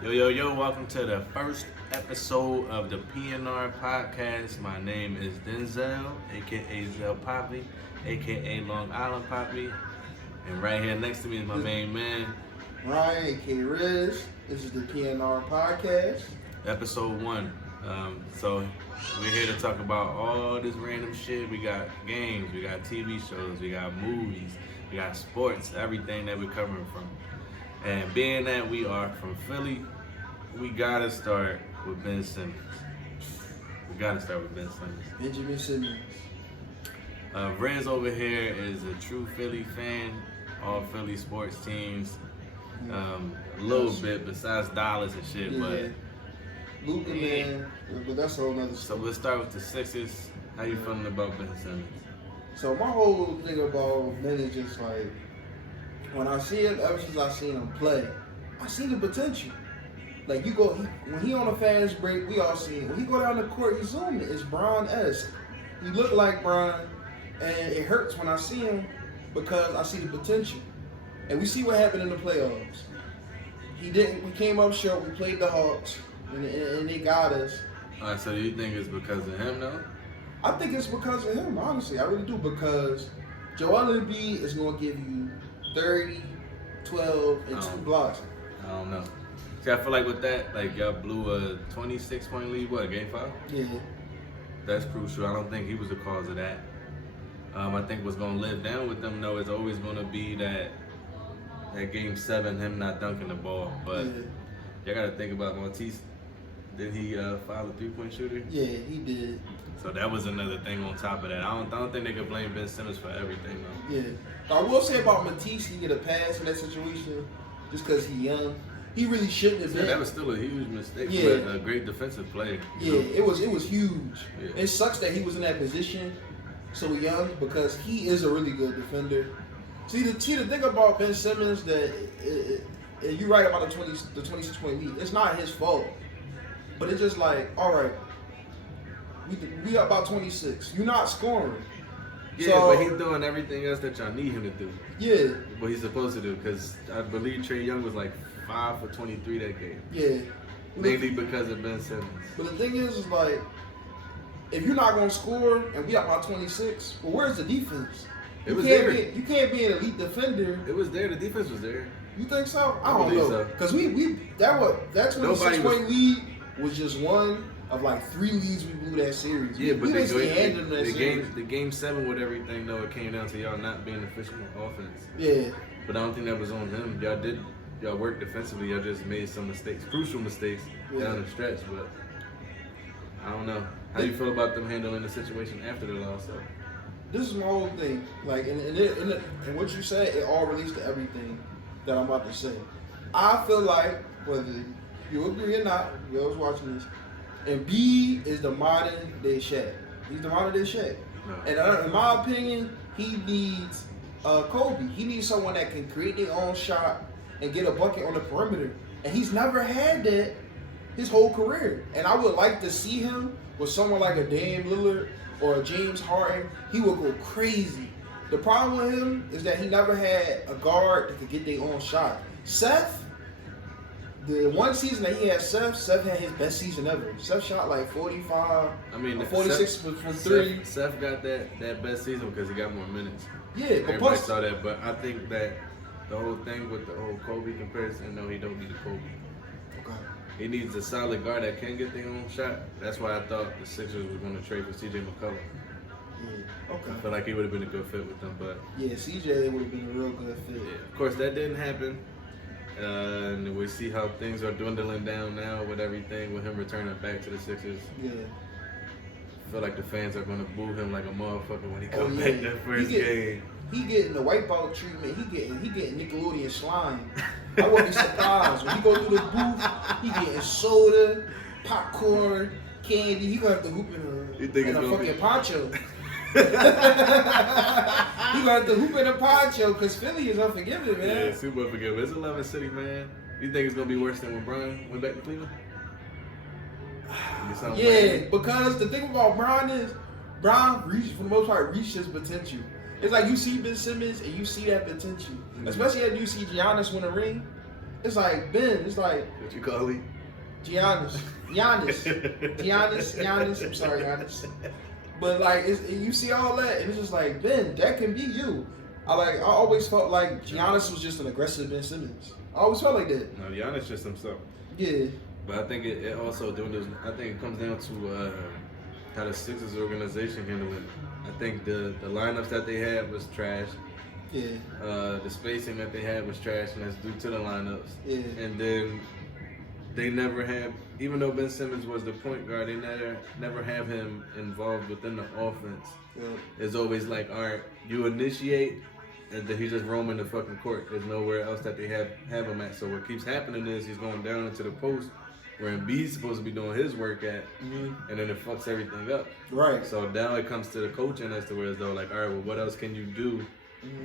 Yo, welcome to the first episode of the PNR Podcast. My name is Denzel, aka Zell Papi, aka Long Island Papi. And right here next to me is my main man, Ryan, aka Rizz. This is the PNR Podcast. Episode 1. So we're here to talk about all this random shit. We got games, we got TV shows, we got movies, we got sports, everything that we're covering from. And being that we are from Philly, we gotta start with Ben Simmons. Benjamin Simmons. Rizz over here is a true Philly fan, all Philly sports teams. A little bit besides dollars and shit, but Luka, man, but that's a whole nother so story. let's start with the Sixers. How you feeling about Ben Simmons? So my whole thing about Ben is just like, when I see him, ever since I seen him play, I see the potential. Like when he on a fast break, we all see him. When he go down the court, he's zooming. It's Bron-esque. He look like Bron, and it hurts when I see him because I see the potential. And we see what happened in the playoffs. We came up short. We played the Hawks, and they got us. All right, so you think it's because of him, though? I think it's because of him, honestly. I really do, because Joel Embiid is going to give you 30, 12, and 2 blocks. I don't know. See, I feel like with that, like y'all blew a 26-point lead, game 5? Yeah. That's crucial. I don't think he was the cause of that. I think what's going to live down with them, though, is always going to be that game 7, him not dunking the ball. But y'all got to think about Matisse. Did he foul a 3-point shooter? Yeah, he did. So that was another thing on top of that. I don't think they could blame Ben Simmons for everything, though. Yeah. I will say about Matisse, he get a pass in that situation just because he's young. He really shouldn't have been. That was still a huge mistake, but a great defensive play. Yeah, it was huge. Yeah. It sucks that he was in that position so young because he is a really good defender. See the thing about Ben Simmons that you're right about the 26-point lead. It's not his fault, but it's just like, all right, we got about 26. You're not scoring. Yeah, so, but he's doing everything else that y'all need him to do. Yeah. What he's supposed to do, because I believe Trae Young was like 5 for 23 that game. Yeah. Mainly because of Ben Simmons. But the thing is like, if you're not going to score and we got about 26, well, where's the defense? You can't be an elite defender. It was there. The defense was there. You think so? I don't know. Because that 26-point lead was just one of like 3 leads we blew that series. Yeah, but the game 7 with everything, though, it came down to y'all not being efficient on offense. Yeah. But I don't think that was on him. Y'all worked defensively. Y'all just made some mistakes, crucial mistakes down the stretch. But I don't know. How do you feel about them handling the situation after the loss, though? This is my whole thing. Like, and what you said, it all relates to everything that I'm about to say. I feel like, whether you agree or not, whoever's watching this, Embiid is the modern day Shaq. He's the modern day Shaq. No. And in my opinion, he needs Kobe. He needs someone that can create their own shot and get a bucket on the perimeter. And he's never had that his whole career. And I would like to see him with someone like a Dame Lillard or a James Harden. He would go crazy. The problem with him is that he never had a guard that could get their own shot. Seth, the one season that he had Seth had his best season ever. Seth shot like 45, 46 from 3. Seth got that best season because he got more minutes. Yeah, everybody saw that, but I think that the whole thing with the whole Kobe comparison, no, he don't need a Kobe. Okay. He needs a solid guard that can get their own shot. That's why I thought the Sixers was going to trade for C.J. McCollum. Yeah, okay. I feel like he would have been a good fit with them, but yeah, C.J. would have been a real good fit. Yeah, of course that didn't happen. And we see how things are dwindling down now with everything, with him returning back to the Sixers. Yeah. I feel like the fans are going to boo him like a motherfucker when he comes back that first game. He getting the wipeout treatment. He getting Nickelodeon slime. I wouldn't be surprised when he go through the booth. He getting soda, popcorn, candy. He gonna have to hoop in a fucking poncho. He gonna have to hoop in a poncho because Philly is unforgiving, man. Yeah, super unforgiving. It's 11 City, man. You think it's gonna be worse than when Brian went back to Cleveland? Yeah, because the thing about Brian is Brian reached, for the most part, reached his potential. It's like you see Ben Simmons and you see that potential. Especially after you see Giannis win a ring. it's like Ben. It's like what you call it? Giannis. I'm sorry, Giannis. But like, you see all that, and it's just like Ben, that can be you. I always felt like Giannis was just an aggressive Ben Simmons. I always felt like that. No, Giannis just himself. Yeah. But I think it also doing this. I think it comes down to how the Sixers organization handled it. I think the lineups that they had was trash. Yeah. The spacing that they had was trash, and that's due to the lineups. Yeah. And then they never have, even though Ben Simmons was the point guard, they never have him involved within the offense. Yeah. It's always like, all right, you initiate, and then he's just roaming the fucking court. There's nowhere else that they have him at. So what keeps happening is he's going down into the post where Embiid's supposed to be doing his work at, and then it fucks everything up. Right. So now it comes to the coaching as to where it's though, like, all right, well, what else can you do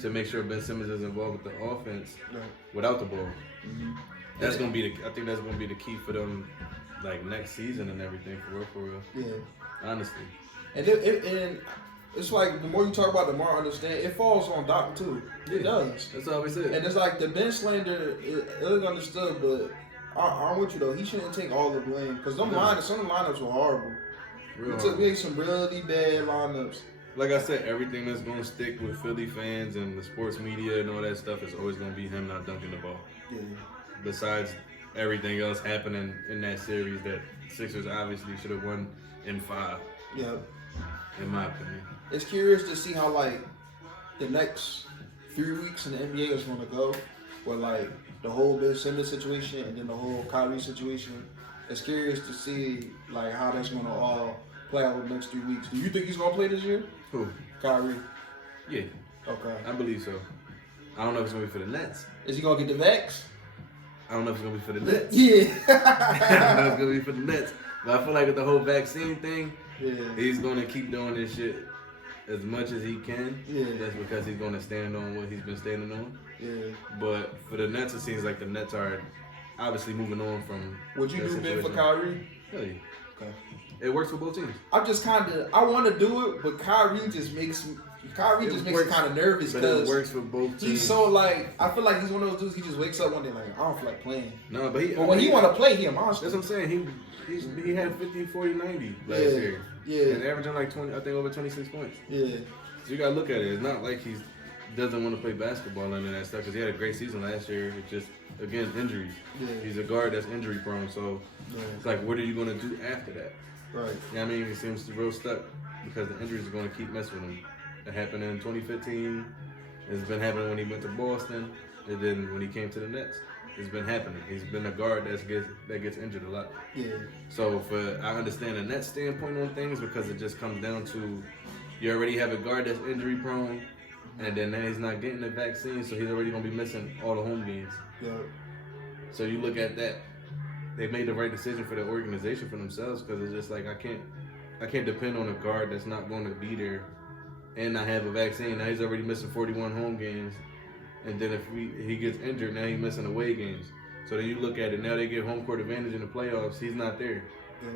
to make sure Ben Simmons is involved with the offense without the ball? That's gonna be I think that's gonna be the key for them, like next season and everything, for real. Yeah. Honestly. And it's like the more you talk about, the more I understand. It falls on Doc too. It does. That's all we said. And it's like the bench slander is understood, but I'm with you though. He shouldn't take all the blame because some of the lineups were horrible. We had some really bad lineups. Like I said, everything that's gonna stick with Philly fans and the sports media and all that stuff is always gonna be him not dunking the ball. Yeah. Besides everything else happening in that series that Sixers obviously should have won in 5. Yeah. In my opinion. It's curious to see how like the next 3 weeks in the NBA is gonna go. With like the whole Ben Simmons situation and then the whole Kyrie situation. It's curious to see like how that's gonna all play out over the next 3 weeks. Do you think he's gonna play this year? Who? Kyrie. Yeah. Okay. I believe so. I don't know if it's gonna be for the Nets. Is he gonna get the vax? I don't know if it's gonna be for the Nets. Yeah. I don't know if it's gonna be for the Nets. But I feel like with the whole vaccine thing, he's gonna keep doing this shit as much as he can. Yeah. That's because he's gonna stand on what he's been standing on. Yeah. But for the Nets, it seems like the Nets are obviously moving on from. Would you do Ben for Kyrie? Hell yeah. Okay. It works for both teams. I want to do it, but Kyrie just makes me kind of nervous because it works for both teams. He's so like, I feel like he's one of those dudes. He just wakes up one day like, I don't feel like playing. No, but when he want to play, he a monster. That's what I'm saying. He had 50, 40, 90 last year. Yeah. And averaging like 20, I think over 26 points. Yeah. So you gotta look at it. It's not like he doesn't want to play basketball and that stuff because he had a great season last year. It's just again injuries. Yeah. He's a guard that's injury prone. So it's like, what are you gonna do after that? Right. You know what I mean? He seems to real stuck because the injuries are going to keep messing with him. It happened in 2015. It's been happening when he went to Boston. And then when he came to the Nets, it's been happening. He's been a guard that gets injured a lot. Yeah. So I understand the Nets standpoint on things because it just comes down to you already have a guard that's injury prone, and then now he's not getting the vaccine, so he's already going to be missing all the home games. Yeah. So you look at that. They made the right decision for the organization for themselves because it's just like I can't depend on a guard that's not going to be there and not have a vaccine. Now he's already missing 41 home games, and then if he gets injured, now he's missing away games. So then you look at it, now they get home court advantage in the playoffs. He's not there. Yeah.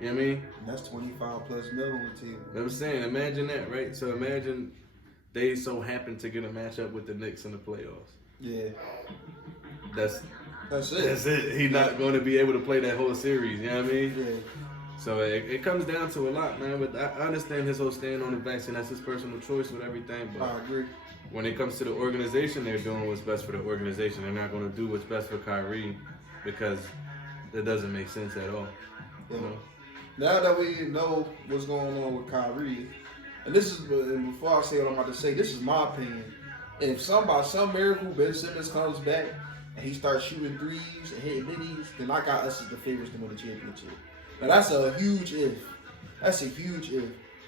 You know what I mean? That's 25 plus million to you. You know what I'm saying? Imagine that, right? So imagine they so happen to get a matchup with the Knicks in the playoffs. Yeah. That's it. That's it. He's not going to be able to play that whole series. You know what I mean? Yeah. So it comes down to a lot, man. But I understand his whole stand on the vaccine. That's his personal choice with everything. But I agree. When it comes to the organization, they're doing what's best for the organization. They're not going to do what's best for Kyrie because it doesn't make sense at all. Yeah. You know? Now that we know what's going on with Kyrie, and before I say what I'm about to say, this is my opinion. If by some miracle Ben Simmons comes back and he starts shooting threes and hitting middies, then I got us as the favorites to win the championship. Now that's a huge if. That's a huge if.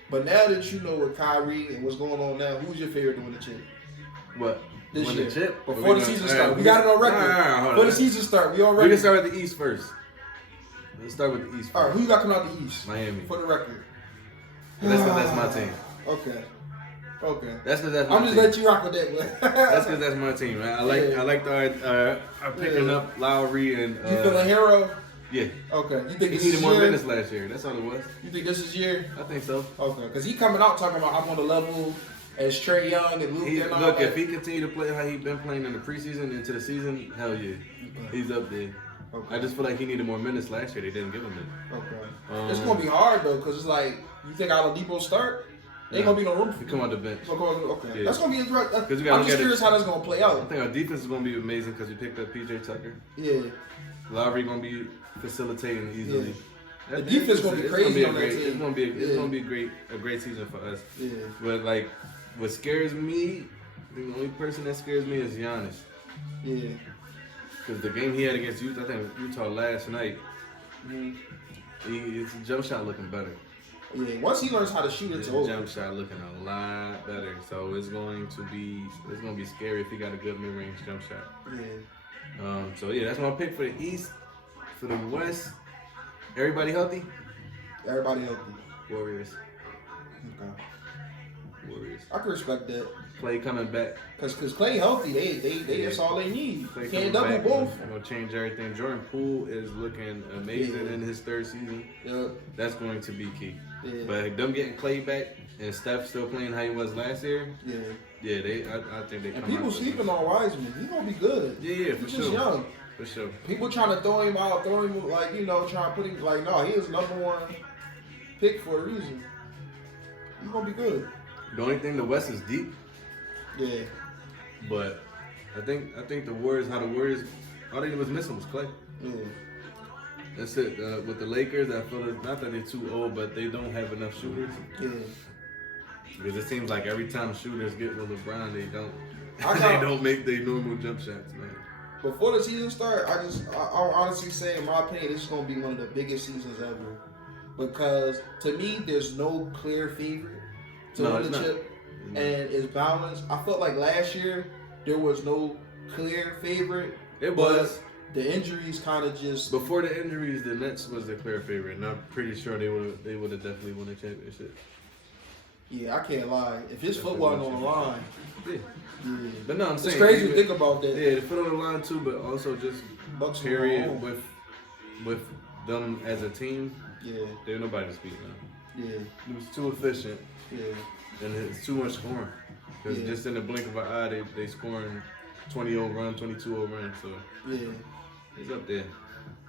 But now that you know with Kyrie and what's going on now, who's your favorite to win the chip? What? This win year. The chip? Before the season starts. We got it on record. Before the season starts, we already. We can start with the East first. Let's start with the East first. All right, who you got coming out the East? Miami. For the record. That's my team. Okay. That's because that's my I'm just team. letting you rock with that one. That's because that's my team, man. I like the picking up Lowry and. You feel a hero? Yeah. Okay. You think he needed more minutes last year? That's all it was. You think this is year? I think so. Okay, because he coming out talking about I'm on the level as Trae Young and Luke. And all look, that. if he continue to play how he been playing in the preseason into the season, hell yeah, he's up there. Okay. I just feel like he needed more minutes last year. They didn't give him it. Okay. It's gonna be hard though, cause it's like you think Oladipo start, ain't gonna be no room for him. Come on the bench. Okay, yeah. That's gonna be interesting. I'm just curious how that's gonna play out. I think our defense is gonna be amazing because we picked up PJ Tucker. Yeah. Lowry gonna be facilitating easily. Yeah. The defense gonna be crazy on that team. It's gonna be a great season for us. Yeah. But like, what scares me, the only person that scares me is Giannis. Yeah. Because the game he had against Utah, I think Utah last night, his jump shot looking better. Yeah. Once he learns how to shoot, it's over. Jump shot looking a lot better. So it's going to be scary if he got a good mid range jump shot. Yeah. So yeah, that's my pick for the East. For the West, everybody healthy? Everybody healthy. Warriors. Okay. Warriors. I can respect that. Clay coming back. Cause Clay healthy, they that's all they need. Clay Can't double back, both. Gonna change everything. Jordan Poole is looking amazing in his third season. Yeah. That's going to be key. Yeah. But them getting Clay back and Steph still playing how he was last year. Yeah. Yeah, I think they. And people sleeping on Wiseman. He gonna be good. Yeah, for He's sure. just young. For sure. People trying to throw him out, like, trying to put him like, no, he is number one pick for a reason. He's gonna be good. The only thing, the West is deep. Yeah. But I think the Warriors, all they was missing was Clay. Yeah. That's it. With the Lakers, I feel it's not that they're too old, but they don't have enough shooters. Yeah. Because it seems like every time shooters get with LeBron, they don't make their normal jump shots, man. Before the season start, I'll honestly say, in my opinion, this is gonna be one of the biggest seasons ever. Because to me, there's no clear favorite to win the chip, and it's balanced. I felt like last year there was no clear favorite. It was. The injuries kind of just before the injuries, the Nets was the clear favorite, and I'm pretty sure they would have definitely won the championship. Yeah, I can't lie. If his foot wasn't on the line, yeah. But no, I'm saying it's crazy to think about that. Yeah, the foot on the line too, but also just Bucks period with them as a team. Yeah, they're nobody to speak now. Yeah, it was too efficient. Yeah, and it's too much scoring. Because just in the blink of an eye, they scoring 20-0 run, 22-0 run. So yeah, it's up there.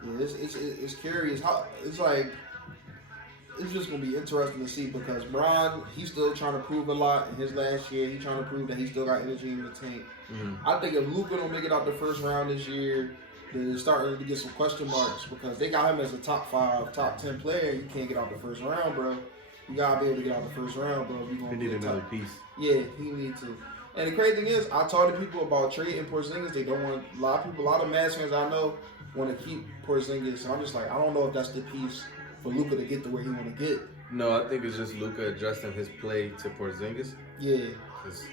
Yeah, it's curious. It's like it's just gonna be interesting to see because Bron, he's still trying to prove a lot in his last year. He's trying to prove that he still got energy in the tank. Mm-hmm. I think if Luka don't make it out the first round this year, then it's starting to get some question marks because they got him as a top 5, top 10 player. You can't get out the first round, bro. You gotta be able to get out the first round, bro. He need another piece. Yeah, he need to. And the crazy thing is, I talk to people about trading Porzingis. They don't want a lot of Mavs fans I know want to keep Porzingis. So I'm just like, I don't know if that's the piece for Luka to get to where he want to get. No, I think it's just Luka adjusting his play to Porzingis. Yeah. Because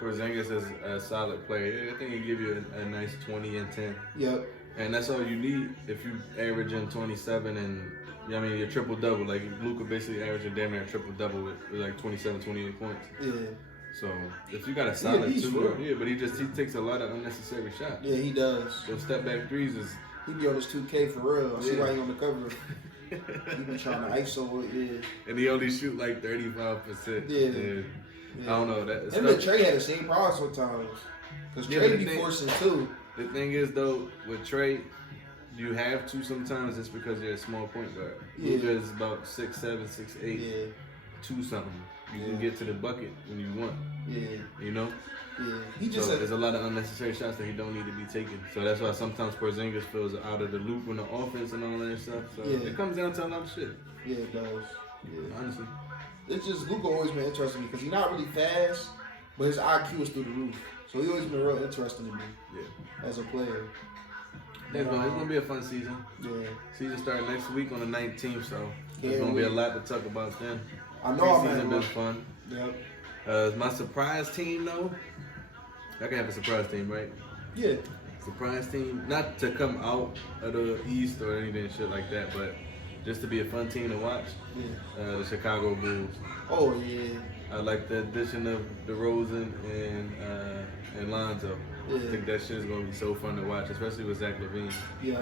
Porzingis is a solid player. I think he give you a nice 20 and 10. Yep. And that's all you need if you averaging 27 and, your triple-double. Like, Luka basically averaging damn near a triple-double with like 27, 28 points. Yeah. So, if you got a solid two, but he takes a lot of unnecessary shots. Yeah, he does. Those step-back threes is... He be on his 2K for real. I see why he on the cover. He be trying to ISO it, And he only shoot like 35%. Yeah. I don't know. Him and Trey had the same problem sometimes. Because Trey be forcing too. The thing is, though, with Trey, you have to sometimes just because you're a small point guard. Yeah. Luka is about 6'7", 6'8", yeah. 2-something. You can get to the bucket when you want. Yeah. You know? Yeah. There's a lot of unnecessary shots that he don't need to be taking. So that's why sometimes Porzingis feels out of the loop on the offense and all that stuff. So it comes down to a lot of shit. Yeah, it does. Yeah. Honestly. It's just Luka always been interesting to me because he's not really fast, but his IQ is through the roof. So he's always been real interesting to me. Yeah. As a player. It's gonna be a fun season. Yeah. Season starting next week on the 19th, so there's gonna be a lot to talk about then. I know I'm Preseason been fun. Yep. My surprise team though, I can have a surprise team, right? Yeah. Surprise team, not to come out of the East or anything shit like that, but just to be a fun team to watch. Yeah. The Chicago Bulls. Oh yeah. I like the addition of DeRozan and Lonzo. Yeah. I think that shit is gonna be so fun to watch, especially with Zach LaVine. Yeah.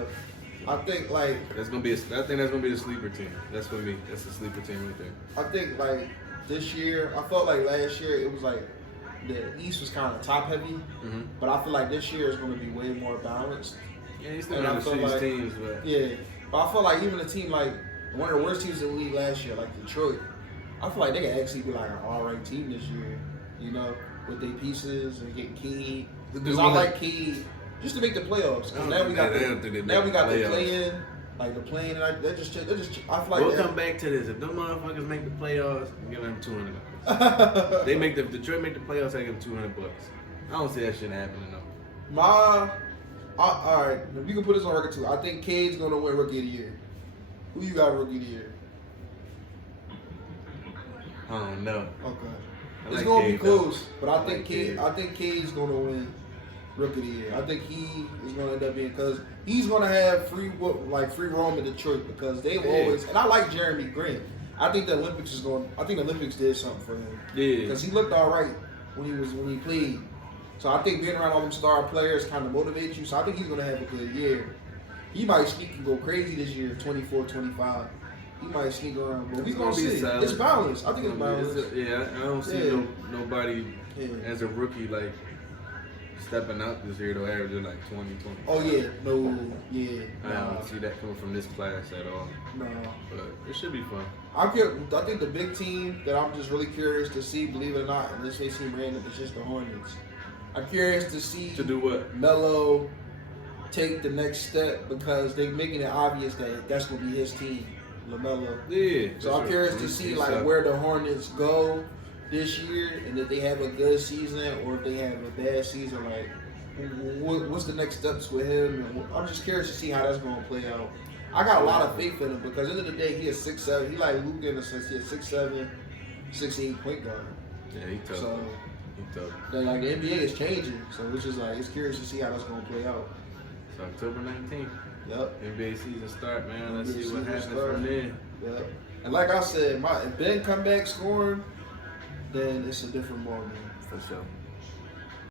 I think I think that's gonna be the sleeper team. That's for me. That's the sleeper team right there. I think this year, I felt like last year it was like the East was kind of top heavy, but I feel like this year is going to be way more balanced. Yeah, you still got these teams, but yeah, but I feel like even a team like one of the worst teams in the league last year, like Detroit, I feel like they could actually be like an all-right team this year, you know, with their pieces and getting Key. Because I like Key just to make the playoffs. Now we got the play-in. Like the plane, and they just. I feel like we'll come back to this. If them motherfuckers make the playoffs, give them $200. Detroit make the playoffs, I give them $200. I don't see that shit happening though. All right, if you can put this on record too, I think Cade's gonna win Rookie of the Year. Who you got Rookie of the Year? I don't know. Okay, it's gonna be close, but I think Cade's gonna win Rookie of the Year. I think he is gonna end up being because he's gonna have free roam in Detroit because they've always, and I like Jeremy Grant. I think the Olympics did something for him. Yeah, because he looked all right when he played. So I think being around all them star players kind of motivates you. So I think he's gonna have a good year. He might sneak and go crazy this year, 24, 25. He might sneak around, but we're gonna see. It's balanced. I think it's balanced. I don't see nobody as a rookie like stepping up this year, though, averaging like 20. Oh, yeah. I don't see that coming from this class at all. No. But it should be fun. I think the big team that I'm just really curious to see, believe it or not, and this may seem random, it's just the Hornets. I'm curious to see to do what? Melo take the next step because they're making it obvious that that's going to be his team, LaMelo. Yeah. So I'm curious to see like where the Hornets go this year, and if they have a good season or if they have a bad season, like what's the next steps with him? And I'm just curious to see how that's going to play out. I got a lot of faith in him because at the end of the day, he is 6'7". He like Luka in the sense he is 6'7", 6'8" point guard. Yeah, he tough. So he tough. Like the NBA is changing, so it's just like it's curious to see how that's going to play out. It's October 19th. Yep. NBA season start, man. Let's see what happens from there. Yep. And like I said, if Ben come back scoring, then it's a different ballgame. For sure.